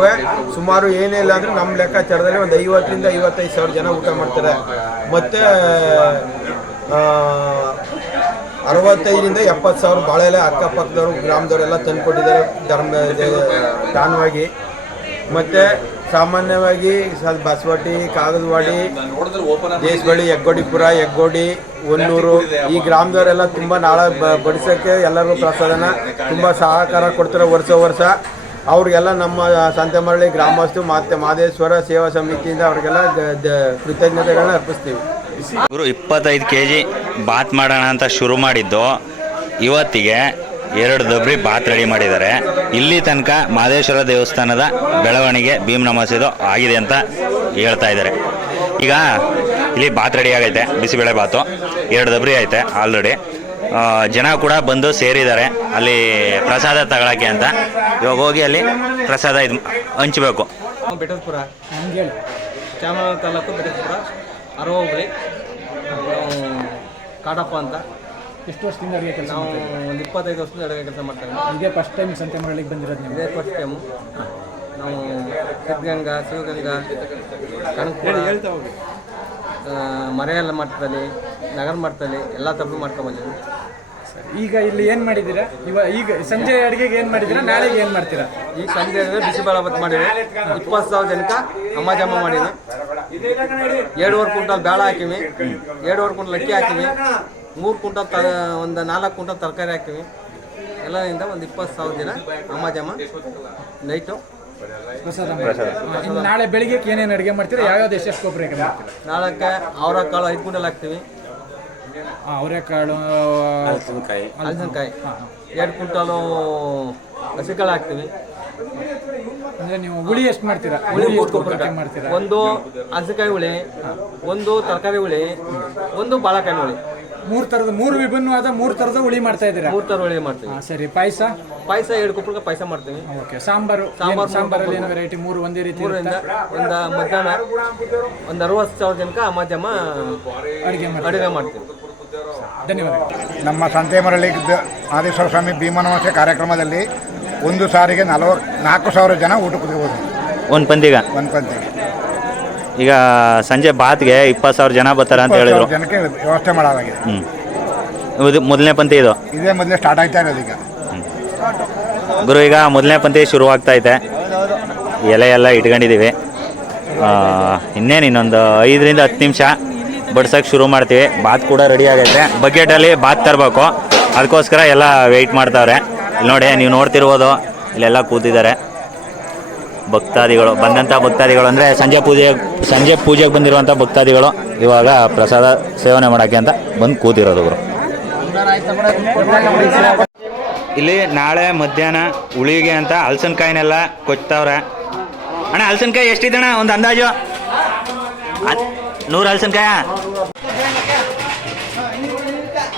ಸುಮಾರು ಏನಿಲ್ಲ ಅಂದರೆ ನಮ್ಮ ಲೆಕ್ಕಾಚಾರದಲ್ಲಿ ಒಂದು 50ರಿಂದ 55,000 ಜನ ಊಟ ಮಾಡ್ತಾರೆ. ಮತ್ತು 65ರಿಂದ 70,000 ಬಾಳೆಲೆ ಅಕ್ಕಪಕ್ಕದವರು ಗ್ರಾಮದವರೆಲ್ಲ ತಂದುಕೊಟ್ಟಿದ್ದಾರೆ ದಾನವಾಗಿ. ಮತ್ತು ಸಾಮಾನ್ಯವಾಗಿ ಬಸವಟ್ಟಿ, ಕಾಗದವಾಡಿ, ದೇಶಬಳ್ಳಿ, ಹೆಗ್ಗೋಡಿಪುರ, ಹೆಗ್ಗೋಡಿ, ಹೊನ್ನೂರು ಈ ಗ್ರಾಮದವರೆಲ್ಲ ತುಂಬ ನಾಳೆ ಬಡಿಸೋಕ್ಕೆ ಎಲ್ಲರೂ ಪ್ರಸಾದನ ತುಂಬ ಸಹಕಾರ ಕೊಡ್ತಾರೆ ವರ್ಷ. ಅವ್ರಿಗೆಲ್ಲ ನಮ್ಮ ಸಂತೆಮರಳಿ ಗ್ರಾಮಸ್ಥರು ಮತ್ತು ಮಹದೇಶ್ವರ ಸೇವಾ ಸಮಿತಿಯಿಂದ ಅವ್ರಿಗೆಲ್ಲ ಕೃತಜ್ಞತೆಗಳನ್ನ ಅರ್ಪಿಸ್ತೀವಿ. ಇವರು 25 kg ಬಾತ್ ಮಾಡೋಣ ಅಂತ ಶುರು ಮಾಡಿದ್ದು ಇವತ್ತಿಗೆ 2 ದಬ್ರಿ ಬಾತ್ ರೆಡಿ ಮಾಡಿದ್ದಾರೆ. ಇಲ್ಲಿ ತನಕ ಮಹದೇಶ್ವರ ದೇವಸ್ಥಾನದ ಬೆಳವಣಿಗೆ ಭೀಮ್ ನಮಾಸಿದು ಆಗಿದೆ ಅಂತ ಹೇಳ್ತಾ ಇದ್ದಾರೆ. ಈಗ ಇಲ್ಲಿ ಬಾತ್ ರೆಡಿ ಆಗೈತೆ, ಬಿಸಿಬೇಳೆ ಬಾತು 2 ದಬ್ರಿ ಐತೆ ಆಲ್ರೆಡಿ. ಜನ ಕೂಡ ಬಂದು ಸೇರಿದ್ದಾರೆ ಅಲ್ಲಿ ಪ್ರಸಾದ ತಗೊಳಕ್ಕೆ ಅಂತ. ಇವಾಗ ಹೋಗಿ ಅಲ್ಲಿ ಪ್ರಸಾದ ಇದು ಹಂಚಬೇಕು. ಬೆಟ್ಟದಪುರ ಚಾಮರಾಜ ತಾಲೂಕು ಬೆಟ್ಟದಪುರ ಅರವ ಹೋಬಳಿ ಕಾಡಪ್ಪ ಅಂತ. ಎಷ್ಟು ವರ್ಷದಿಂದ ಅಡುಗೆ ಕೆಲಸ ನಾವು ಒಂದು 25 ವರ್ಷದಿಂದ ಅಡುಗೆ ಕೆಲಸ ಮಾಡ್ತಾ ಇದ್ದೀವಿ. ಇದೇ ಫಸ್ಟ್ ಟೈಮ್ ಸಂತೆಮರಳಿಗೆ ಬಂದಿರೋದು ನೀವು? ಇದೇ ಫಸ್ಟ್ ಟೈಮು. ನಾವು ಸಿದ್ಧಗಂಗಾ, ಶಿವಗಂಗಾ, ಕನಕಪುರ, ಮರೆಯಲ್ಲ ಮಠದಲ್ಲಿ, ನಗರ ಮಠದಲ್ಲಿ ಎಲ್ಲ ತಪ್ಪು ಮಾಡ್ಕೊಂಬಂದಿದ್ದೀವಿ. ಈಗ ಇಲ್ಲಿ ಏನು ಮಾಡಿದ್ದೀರಾ? ಈಗ ಸಂಜೆ ಅಡುಗೆಗೆ ಏನು ಮಾಡಿದ್ದೀರಾ? ನಾಳೆಗೆ ಏನು ಮಾಡ್ತೀರಾ? ಈಗ ಸಂಜೆ ಬಿಸಿಬೇಳೆ ಬಾತ್ ಮಾಡಿವಿ. 20,000 ಜನಕ್ಕೆ ಅಮ್ಮ ಮಾಡಿವಿ. 2.5 ಕ್ವಿಂಟಲ್ ಬೇಳೆ ಹಾಕಿವಿ, 2.5 ಕ್ವಿಂಟಲ್ ಅಕ್ಕಿ ಹಾಕಿವಿ, 3 ಕ್ವಿಂಟಲ್ ಒಂದು 4 ಕ್ವಿಂಟಲ್ ತರಕಾರಿ ಹಾಕಿವಿ. ಎಲ್ಲರಿಂದ ಒಂದು 20,000 ಜನ ಅಮ್ಮ ನೈಟು ನಾಳೆ ಬೆಳಿಗ್ಗೆ ಏನೇನು ಅಡುಗೆ ಮಾಡ್ತೀರಾ? ಯಾವ್ಯಾವ್ದು ಎಷ್ಟು ಗೊಬ್ಬರ ಮಾಡ್ತೀರಾ? ನಾಳಕ್ಕೆ ಅವರೆಕಾಳು 5 ಕ್ವಿಂಟಲ್ ಹಾಕ್ತೀವಿ. ಅವರೆಕಾಳು, ಹಲಸಿನಕಾಯಿ 2 ಕ್ವಿಂಟಲು ಹಸಿಕಾಳು ಹಾಕ್ತೀವಿ. ಅಂದರೆ ನೀವು ಹುಳಿ ಎಷ್ಟು ಮಾಡ್ತೀರಾ? ಹುಳಿ 3 ಗೊಬ್ಬರ ಮಾಡ್ತೀರಾ? ಒಂದು ಹಸಿಕಾಯಿ ಹುಳಿ, ಒಂದು ತರಕಾರಿ ಹುಳಿ, ಒಂದು ಬಾಳೆಕಾಯಿ ಹುಳಿ. 3 ವಿಭಿನ್ನವಾದ 3 ಥರದ ಹುಳಿ ಮಾಡ್ತಾ ಇದ್ದೀರಾ? 3 ಥರ ಹುಳಿ ಮಾಡ್ತೀವಿ. ಸರಿ. ಪಾಯಸ 2 ಕೊಪ್ಪಳಕ್ಕೆ ಪಾಯಸ ಮಾಡ್ತೀವಿ. ಓಕೆ. ಸಾಂಬಾರಲ್ಲಿ ಏನು ವೆರೈಟಿ? 3 ಒಂದೇ ರೀತಿ ಒಂದು ಮಧ್ಯಾಹ್ನ ಒಂದು 60,000 ಜನಕ್ಕೆ ಅಮ್ಮ ಅಡುಗೆ ಮಾಡ್ತೀವಿ. ಧನ್ಯವಾದ. ನಮ್ಮ ಸಂತೆಮರಳಿ ಮಹದೇಶ್ವರ ಸ್ವಾಮಿ ಭೀಮನಮಾಸೆ ಕಾರ್ಯಕ್ರಮದಲ್ಲಿ ಒಂದು ಸಾರಿಗೆ 4,000 ಜನ ಊಟ ಕುದಿರ್ಬೋದು ಒಂದು ಪಂತಿಗೆ. ಈಗ ಸಂಜೆ ಬಾತ್ಗೆ 20,000 ಜನ ಬರ್ತಾರೆ ಅಂತ ಹೇಳಿದ್ರು. ಜನಕ್ಕೆ ವ್ಯವಸ್ಥೆ ಮಾಡಲಾಗಿದೆ. ಇದು ಮೊದಲನೇ ಪಂತಿ. ಇದೇ ಮೊದಲೇ ಸ್ಟಾರ್ಟ್ ಆಗ್ತಾ ಇರೋದು ಈಗ. ಗುರು, ಈಗ ಮೊದಲನೇ ಪಂತಿ ಶುರುವಾಗ್ತೈತೆ. ಎಲೆ ಎಲ್ಲ ಇಟ್ಕೊಂಡಿದ್ದೀವಿ. ಇನ್ನೊಂದು 5ರಿಂದ 10 ನಿಮಿಷ ಬಡ್ಸೋಕ್ಕೆ ಶುರು ಮಾಡ್ತೀವಿ. ಬಾತ್ ಕೂಡ ರೆಡಿ ಆಗೈತೆ. ಬಕೆಟಲ್ಲಿ ಬಾತ್ ತರಬೇಕು, ಅದಕ್ಕೋಸ್ಕರ ಎಲ್ಲ ವೆಯ್ಟ್ ಮಾಡ್ತಾವ್ರೆ. ಇಲ್ಲಿ ನೋಡಿ, ನೀವು ನೋಡ್ತಿರ್ಬೋದು, ಇಲ್ಲೆಲ್ಲ ಕೂತಿದ್ದಾರೆ ಭಕ್ತಾದಿಗಳು. ಬಂದಂಥ ಭಕ್ತಾದಿಗಳು ಅಂದರೆ ಸಂಜೆ ಪೂಜೆಗೆ ಬಂದಿರುವಂಥ ಭಕ್ತಾದಿಗಳು ಇವಾಗ ಪ್ರಸಾದ ಸೇವನೆ ಮಾಡೋಕ್ಕೆ ಅಂತ ಬಂದು ಕೂತಿರೋದು ಗುರು. ಇಲ್ಲಿ ನಾಳೆ ಮಧ್ಯಾಹ್ನ ಹುಳಿಗೆ ಅಂತ ಹಲಸಿನಕಾಯಿನೆಲ್ಲ ಕೊಚ್ತವ್ರೆ. ಅಣ್ಣ, ಹಲಸಿನಕಾಯಿ ಎಷ್ಟಿದ್ದಣ್ಣ ಒಂದು ಅಂದಾಜು? 100 ಹಲಸಿನಕಾಯ?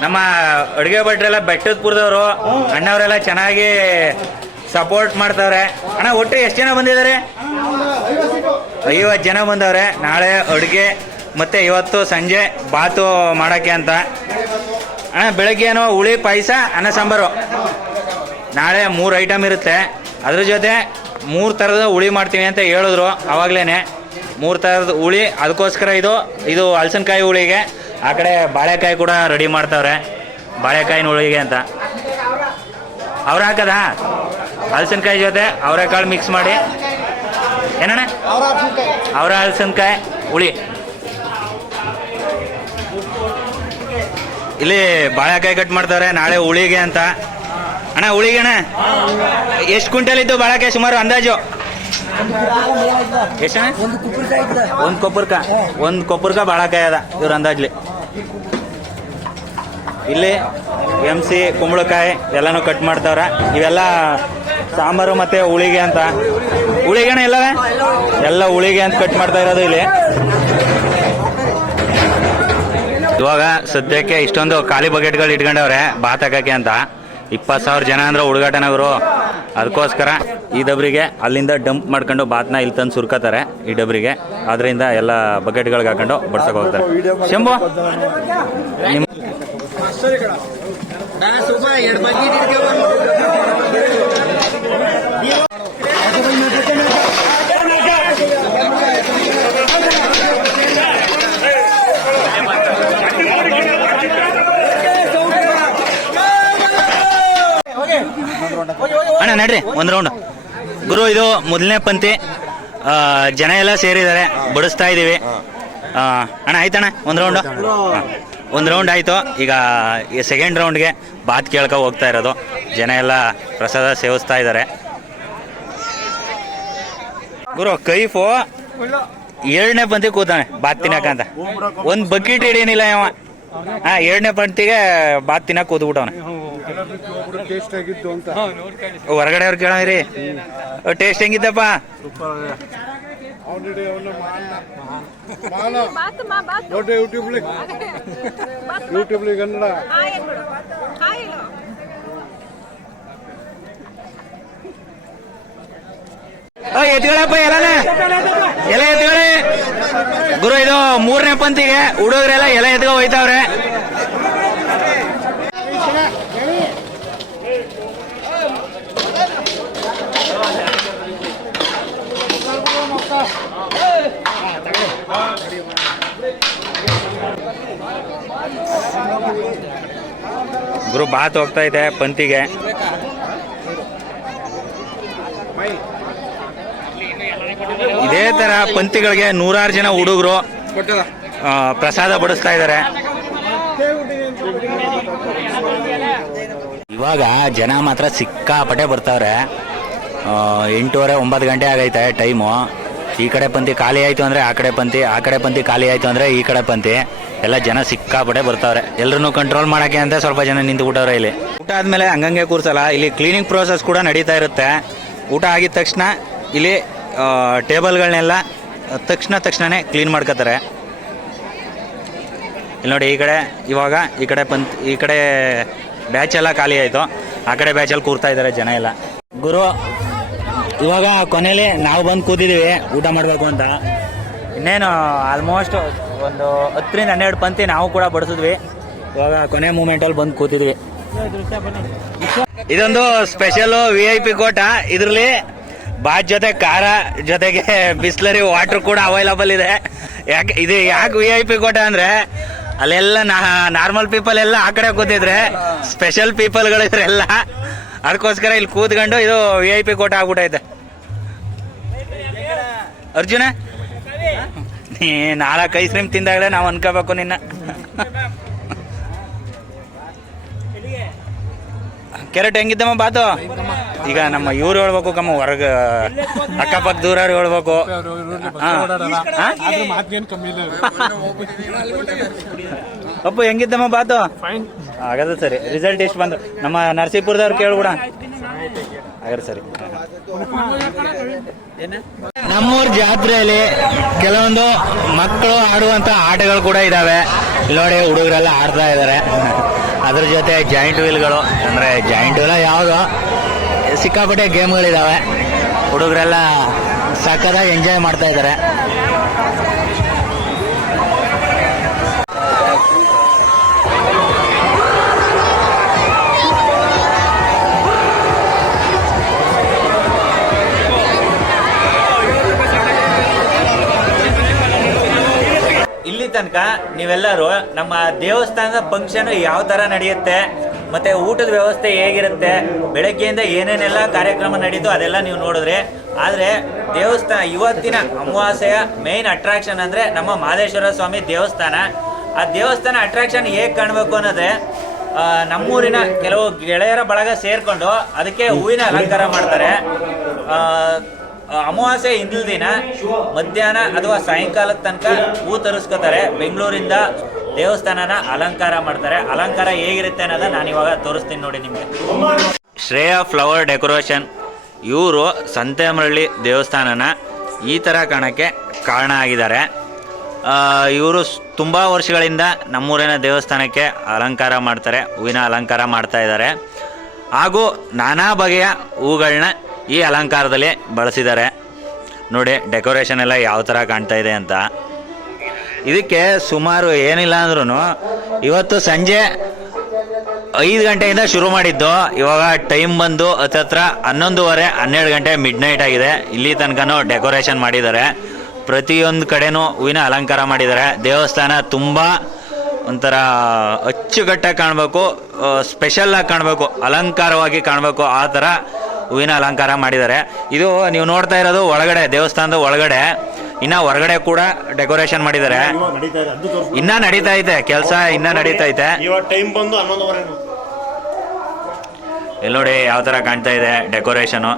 ನಮ್ಮ ಅಡುಗೆ ಭಟ್ರೆಲ್ಲ ಬೆಟ್ಟದಪುರದವರು ಅಣ್ಣವರೆಲ್ಲ ಚೆನ್ನಾಗಿ ಸಪೋರ್ಟ್ ಮಾಡ್ತಾವ್ರೆ. ಅಣ್ಣ, ಒಟ್ಟು ಎಷ್ಟು ಜನ ಬಂದಿದ್ದಾರೆ? 50 ಜನ ಬಂದವ್ರೆ ನಾಳೆ ಅಡುಗೆ ಮತ್ತು ಇವತ್ತು ಸಂಜೆ ಬಾತು ಮಾಡೋಕ್ಕೆ ಅಂತ. ಅಣ್ಣ, ಬೆಳಗ್ಗೆನೋ ಹುಳಿ ಪಾಯಸ, ಅನ್ನ ಸಾಂಬಾರು. ನಾಳೆ 3 ಐಟಮ್ ಇರುತ್ತೆ. ಅದ್ರ ಜೊತೆ 3 ಥರದ ಹುಳಿ ಮಾಡ್ತೀವಿ ಅಂತ ಹೇಳಿದ್ರು ಆವಾಗಲೇ. 3 ಥರದ ಹುಳಿ, ಅದಕ್ಕೋಸ್ಕರ ಇದು ಹಲಸಿನಕಾಯಿ ಹುಳಿಗೆ. ಆ ಕಡೆ ಬಾಳೆಕಾಯಿ ಕೂಡ ರೆಡಿ ಮಾಡ್ತಾವ್ರೆ, ಬಾಳೆಕಾಯಿನ ಹುಳಿಗೆ ಅಂತ. ಅವ್ರು ಹಾಕದಾ ಹಲಸಿನಕಾಯಿ ಜೊತೆ ಅವರೆಕಾಳು ಮಿಕ್ಸ್ ಮಾಡಿ. ಏನಣ್ಣ? ಅವರ ಹಲಸಿನಕಾಯಿ ಹುಳಿ. ಇಲ್ಲಿ ಬಾಳೆಕಾಯಿ ಕಟ್ ಮಾಡ್ತಾರೆ ನಾಳೆ ಹುಳಿಗೆ ಅಂತ. ಅಣ್ಣ, ಹುಳಿಗೆ ಅಣ್ಣ ಎಷ್ಟು ಕ್ವಿಂಟಲ್ ಇದ್ದು ಬಾಳೆಕಾಯಿ ಸುಮಾರು ಅಂದಾಜು? ಎಷ್ಟು? ಒಂದು ಕೊಪ್ಪರ್ಕ ಬಾಳೆಕಾಯಿ ಅದ ಇವ್ರ ಅಂದಾಜ್ಲಿ. ಇಲ್ಲಿ MC ಕುಂಬಳಕಾಯಿ ಎಲ್ಲನೂ ಕಟ್ ಮಾಡ್ತಾವ್ರ. ಇವೆಲ್ಲ ಸಾಂಬಾರು ಮತ್ತು ಹುಳಿಗೆ ಅಂತ. ಹುಳಿಗೆಣ ಎಲ್ಲವೇ ಎಲ್ಲ ಹುಳಿಗೆ ಅಂತ ಕಟ್ ಮಾಡ್ತಾ ಇರೋದು ಇಲ್ಲಿ. ಇವಾಗ ಸದ್ಯಕ್ಕೆ ಇಷ್ಟೊಂದು ಖಾಲಿ ಬಕೆಟ್ಗಳು ಇಟ್ಕೊಂಡವ್ರೆ ಬಾತ್ ಹಾಕಕ್ಕೆ ಅಂತ. 20,000 ಜನ ಅಂದ್ರೆ ಹುಡುಗಾಟನವರು. ಅದಕ್ಕೋಸ್ಕರ ಈ ಡಬ್ರಿಗೆ ಅಲ್ಲಿಂದ ಡಂಪ್ ಮಾಡ್ಕೊಂಡು ಬಾತ್ನ ಇಲ್ಲಿ ತಂದು ಸುರ್ಕೋತಾರೆ ಈ ಡಬ್ರಿಗೆ. ಅದರಿಂದ ಎಲ್ಲ ಬಕೆಟ್ಗಳಿಗೆ ಹಾಕೊಂಡು ಬಡ್ಸಕ್ಕೆ ಹೋಗ್ತಾರೆ. ಶಂಭು, ನಿಮ್ಮ ಅಣ್ಣ ನಡ್ರಿ ಒಂದು ರೌಂಡ್. ಗುರು, ಇದು ಮೊದಲನೇ ಪಂತಿ. ಜನ ಎಲ್ಲ ಸೇರಿದ್ದಾರೆ, ಬಡಿಸ್ತಾ ಇದ್ದೀವಿ. ಅಣ್ಣ ಆಯ್ತಣ್ಣ ಒಂದು ರೌಂಡ್ ಆಯಿತು. ಈಗ ಸೆಕೆಂಡ್ ರೌಂಡ್ಗೆ ಬಾತ್ ಕೇಳ್ಕೊ ಹೋಗ್ತಾ ಇರೋದು. ಜನ ಎಲ್ಲ ಪ್ರಸಾದ ಸೇವಿಸ್ತಾ ಇದ್ದಾರೆ. ಗುರು ಕೈಫು 2ನೇ ಪಂಕ್ತಿ ಕೂತಾನೆ ಬಾತ್ ತಿನ್ನಕಂತ. ಒಂದು ಬಕೆಟ್ ಹಿಡಿಯನಿಲ್ಲ ಅವ. 2ನೇ ಪಂಕ್ತಿಗೆ ಬಾತ್ ತಿನ್ನಕ್ ಕೂತ್ಬಿಟ್ಟವನೆ. ಹೊರಗಡೆ ಅವ್ರು ಕೇಳಿರಿ ಟೇಸ್ಟ್ ಹೆಂಗಿದ್ದಪ್ಪ? ಎತ್ಗಳಪ್ಪ ಎಲ್ಲ ಎತ್ಗಳೇ ಗುರು. ಇದು 3ನೇ ಪಂಕ್ತಿಗೆ ಹುಡುಗರೆಲ್ಲ ಎಲೆ ಎತ್ಕೊ ಹೋಯ್ತಾವ್ರೆ. ಗುರು ಬಾತ್ ಹೋಗ್ತಾ ಇದೆ ಪಂಕ್ತಿಗೆ. ಇದೇ ತರ ಪಂಕ್ತಿಗಳಿಗೆ 100 ಜನ ಹುಡುಗರು ಪ್ರಸಾದ ಬಡಿಸ್ತಾ ಇದ್ದಾರೆ. ಇವಾಗ ಜನ ಮಾತ್ರ ಸಿಕ್ಕಾಪಟ್ಟೆ ಬರ್ತಾವ್ರೆ. 8:30 9 ಗಂಟೆ ಆಗೈತೆ ಟೈಮು. ಈ ಕಡೆ ಪಂಕ್ತಿ ಖಾಲಿ ಆಯ್ತು ಅಂದ್ರೆ ಆ ಕಡೆ ಪಂಕ್ತಿ, ಆ ಕಡೆ ಪಂಕ್ತಿ ಖಾಲಿ ಆಯ್ತು ಅಂದ್ರೆ ಈ ಕಡೆ ಪಂಕ್ತಿ. ಎಲ್ಲ ಜನ ಸಿಕ್ಕಾಪಟ್ಟೆ ಬರ್ತಾವ್ರೆ. ಎಲ್ಲರನ್ನು ಕಂಟ್ರೋಲ್ ಮಾಡಕ್ಕೆ ಅಂತ ಸ್ವಲ್ಪ ಜನ ನಿಂತು ಬಿಟ್ಟವ್ರೆ. ಇಲ್ಲಿ ಊಟ ಆದ್ಮೇಲೆ ಹಂಗಂಗೆ ಕೂರ್ಸಲ್ಲ, ಇಲ್ಲಿ ಕ್ಲೀನಿಂಗ್ ಪ್ರೋಸೆಸ್ ಕೂಡ ನಡೀತಾ ಇರುತ್ತೆ. ಊಟ ಆಗಿದ ತಕ್ಷಣ ಇಲ್ಲಿ ಟೇಬಲ್ಗಳನ್ನೆಲ್ಲ ತಕ್ಷಣನೇ ಕ್ಲೀನ್ ಮಾಡ್ಕೋತಾರೆ. ಇಲ್ಲಿ ನೋಡಿ, ಈ ಕಡೆ ಇವಾಗ ಈ ಕಡೆ ಬ್ಯಾಚ್ ಎಲ್ಲ ಖಾಲಿ ಆಯಿತು. ಆ ಕಡೆ ಬ್ಯಾಚಲ್ಲಿ ಕೂರ್ತಾ ಇದ್ದಾರೆ ಜನ ಎಲ್ಲ. ಗುರು ಇವಾಗ ಕೊನೆಯಲ್ಲಿ ನಾವು ಬಂದು ಕೂತಿದ್ದೀವಿ ಊಟ ಮಾಡಬೇಕು ಅಂತ. ಇನ್ನೇನು ಆಲ್ಮೋಸ್ಟ್ ಒಂದು 10ರಿಂದ 12 ಪಂಕ್ತಿ ನಾವು ಕೂಡ ಬಡಿಸಿದ್ವಿ. ಇವಾಗ ಕೊನೆ ಮೂಮೆಂಟಲ್ಲಿ ಬಂದು ಕೂತಿದ್ವಿ. ಇದೊಂದು ಸ್ಪೆಷಲು VIP ಕೋಟ. ಇದರಲ್ಲಿ ಬಾತ್ ಜೊತೆ ಖಾರ ಜೊತೆಗೆ ಬಿಸ್ಲರಿ ವಾಟರ್ ಕೂಡ ಅವೈಲಬಲ್ ಇದೆ. ಯಾಕೆ VIP ಕೋಟ ಅಂದ್ರೆ ಅಲ್ಲೆಲ್ಲ ನಾರ್ಮಲ್ ಪೀಪಲ್ ಎಲ್ಲ ಆ ಕಡೆ ಕೂತಿದ್ರೆ ಸ್ಪೆಷಲ್ ಪೀಪಲ್ಗಳು ಇದ್ರೆಲ್ಲ. ಅದಕ್ಕೋಸ್ಕರ ಇಲ್ಲಿ ಕೂತ್ಕೊಂಡು ಇದು VIP ಕೋಟ ಆಗ್ಬಿಟ್ಟೈತೆ. ಅರ್ಜುನ, ನೀ 4 ಐಸ್ ಕ್ರೀಮ್ ತಿಂದಾಗಲೇ ನಾವು ಅನ್ಕೋಬೇಕು ನಿನ್ನ. ಕ್ಯಾರೆಟ್ ಹೆಂಗಿದ್ದಮ್ಮ ಬಾತು? ಈಗ ನಮ್ಮ ಇವ್ರು ಹೇಳ್ಬೇಕು ಕಮ್ಮ, ಹೊರಗೆ ಅಕ್ಕಪಕ್ಕ ದೂರ ಹೇಳ್ಬೇಕು. ಅಪ್ಪು ಹೆಂಗಿದ್ದಮ್ಮ ಬಾತು? ಹಾಗಾದ್ರೆ ಸರಿ. ರಿಸಲ್ಟ್ ಎಷ್ಟು ಬಂದು ನಮ್ಮ ನರಸೀಪುರದವ್ರು ಕೇಳ್ಬಿಡ. ಹಾಗಾದ್ರೆ ಸರಿ. ನಮ್ಮೂರ ಜಾತ್ರೆಯಲ್ಲಿ ಕೆಲವೊಂದು ಮಕ್ಕಳು ಆಡುವಂತ ಆಟಗಳು ಕೂಡ ಇದಾವೆ. ಇಲ್ಲಿ ನೋಡಿ ಹುಡುಗರೆಲ್ಲ ಆಡ್ತಾ ಇದ್ದಾರೆ. ಅದ್ರ ಜೊತೆ ಜಾಯಿಂಟ್ ವೀಲ್ಗಳು, ಅಂದ್ರೆ ಜಾಯಿಂಟ್ ವೀಲ್ ಯಾವುದು ಸಿಕ್ಕಾಪಟ್ಟೆ ಗೇಮ್ಗಳಿದಾವೆ. ಹುಡುಗರೆಲ್ಲ ಸಕ್ಕತ್ತಾಗಿ ಎಂಜಾಯ್ ಮಾಡ್ತಾ ಇದ್ದಾರೆ. ಇಲ್ಲಿ ತನಕ ನೀವೆಲ್ಲರೂ ನಮ್ಮ ದೇವಸ್ಥಾನದ ಫಂಕ್ಷನ್ ಯಾವ ತರ ನಡೆಯುತ್ತೆ, ಮತ್ತೆ ಊಟದ ವ್ಯವಸ್ಥೆ ಹೇಗಿರುತ್ತೆ, ಬೆಳಗ್ಗೆಯಿಂದ ಏನೇನೆಲ್ಲ ಕಾರ್ಯಕ್ರಮ ನಡೀತು ಅದೆಲ್ಲ ನೀವು ನೋಡಿದ್ರಿ. ಆದರೆ ದೇವಸ್ಥಾನ ಇವತ್ತಿನ ಅಮಾವಾಸ್ಯೆಯ ಮೇನ್ ಅಟ್ರಾಕ್ಷನ್ ಅಂದರೆ ನಮ್ಮ ಮಹದೇಶ್ವರ ಸ್ವಾಮಿ ದೇವಸ್ಥಾನ. ಆ ದೇವಸ್ಥಾನ ಅಟ್ರಾಕ್ಷನ್ ಹೇಗೆ ಕಾಣಬೇಕು ಅನ್ನೋದೇ ನಮ್ಮೂರಿನ ಕೆಲವು ಗೆಳೆಯರ ಬಳಗ ಸೇರಿಕೊಂಡು ಅದಕ್ಕೆ ಹೂವಿನ ಅಲಂಕಾರ ಮಾಡ್ತಾರೆ. ಅಮಾವಾಸ್ಯೆ ಹಿಂದಿನ ದಿನ ಮಧ್ಯಾಹ್ನ ಅಥವಾ ಸಾಯಂಕಾಲದ ತನಕ ಹೂ ತರಿಸ್ಕೋತಾರೆ. ಬೆಂಗಳೂರಿಂದ ದೇವಸ್ಥಾನನ ಅಲಂಕಾರ ಮಾಡ್ತಾರೆ. ಅಲಂಕಾರ ಹೇಗಿರುತ್ತೆ ಅನ್ನೋದನ್ನ ನಾನು ಇವಾಗ ತೋರಿಸ್ತೀನಿ ನೋಡಿ ನಿಮಗೆ. ಶ್ರೇಯಾ ಫ್ಲವರ್ ಡೆಕೋರೇಷನ್ ಇವರು ಸಂತೆಮರಳ್ಳಿ ದೇವಸ್ಥಾನನ ಈ ಥರ ಕಾಣೋಕ್ಕೆ ಕಾರಣ ಆಗಿದ್ದಾರೆ. ಇವರು ತುಂಬ ವರ್ಷಗಳಿಂದ ನಮ್ಮೂರಿನ ದೇವಸ್ಥಾನಕ್ಕೆ ಅಲಂಕಾರ ಮಾಡ್ತಾರೆ, ಹೂವಿನ ಅಲಂಕಾರ ಮಾಡ್ತಾ ಇದ್ದಾರೆ. ಹಾಗೂ ನಾನಾ ಬಗೆಯ ಹೂಗಳನ್ನ ಈ ಅಲಂಕಾರದಲ್ಲಿ ಬಳಸಿದ್ದಾರೆ. ನೋಡಿ ಡೆಕೋರೇಷನ್ ಎಲ್ಲ ಯಾವ ಥರ ಕಾಣ್ತಾ ಇದೆ ಅಂತ. ಇದಕ್ಕೆ ಸುಮಾರು ಏನಿಲ್ಲ ಅಂದ್ರೂ ಇವತ್ತು ಸಂಜೆ 5 ಗಂಟೆಯಿಂದ ಶುರು ಮಾಡಿದ್ದು. ಇವಾಗ ಟೈಮ್ ಬಂದು ಹತ್ರ 11:30 12 ಗಂಟೆ ಮಿಡ್ ನೈಟ್ ಆಗಿದೆ. ಇಲ್ಲಿ ತನಕನೂ ಡೆಕೋರೇಷನ್ ಮಾಡಿದ್ದಾರೆ. ಪ್ರತಿಯೊಂದು ಕಡೆನೂ ಹೂವಿನ ಅಲಂಕಾರ ಮಾಡಿದ್ದಾರೆ. ದೇವಸ್ಥಾನ ತುಂಬ ಒಂಥರ ಅಚ್ಚುಕಟ್ಟಾಗಿ ಕಾಣಬೇಕು, ಸ್ಪೆಷಲ್ಲಾಗಿ ಕಾಣಬೇಕು, ಅಲಂಕಾರವಾಗಿ ಕಾಣಬೇಕು. ಆ ಥರ ಹೂವಿನ ಅಲಂಕಾರ ಮಾಡಿದ್ದಾರೆ. ಇದು ನೀವು ನೋಡ್ತಾ ಇರೋದು ಒಳಗಡೆ, ದೇವಸ್ಥಾನದ ಒಳಗಡೆ. ಇನ್ನ ಹೊರಗಡೆ ಕೂಡ ಡೆಕೋರೇಷನ್ ಮಾಡಿದ್ದಾರೆ. ಇನ್ನ ನಡೀತಾ ಐತೆ ಕೆಲಸ, ಇನ್ನ ನಡೀತಾ ಐತೆ. ಟೈಮ್ ಬಂದು 11:30. ಇಲ್ಲಿ ನೋಡಿ ಯಾವ ಥರ ಕಾಣ್ತಾ ಇದೆ ಡೆಕೋರೇಷನು.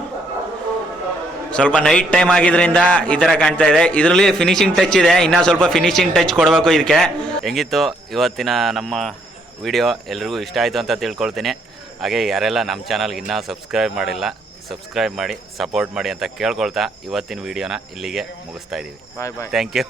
ಸ್ವಲ್ಪ ನೈಟ್ ಟೈಮ್ ಆಗಿದ್ರಿಂದ ಈ ಥರ ಕಾಣ್ತಾ ಇದೆ. ಇದರಲ್ಲಿ ಫಿನಿಶಿಂಗ್ ಟಚ್ ಇದೆ, ಇನ್ನೂ ಸ್ವಲ್ಪ ಫಿನಿಶಿಂಗ್ ಟಚ್ ಕೊಡಬೇಕು ಇದಕ್ಕೆ. ಹೆಂಗಿತ್ತು ಇವತ್ತಿನ ನಮ್ಮ ವಿಡಿಯೋ? ಎಲ್ರಿಗೂ ಇಷ್ಟ ಆಯಿತು ಅಂತ ತಿಳ್ಕೊಳ್ತೀನಿ. ಹಾಗೆ ಯಾರೆಲ್ಲ ನಮ್ಮ ಚಾನಲ್ಗೆ ಇನ್ನೂ ಸಬ್ಸ್ಕ್ರೈಬ್ ಮಾಡಿಲ್ಲ, ಸಬ್ಸ್ಕ್ರೈಬ್ ಮಾಡಿ ಸಪೋರ್ಟ್ ಮಾಡಿ ಅಂತ ಕೇಳ್ಕೊಳ್ತಾ ಇವತ್ತಿನ ವಿಡಿಯೋನ ಇಲ್ಲಿಗೆ ಮುಗಿಸ್ತಾ ಇದ್ದೀವಿ. Bye bye. Thank you.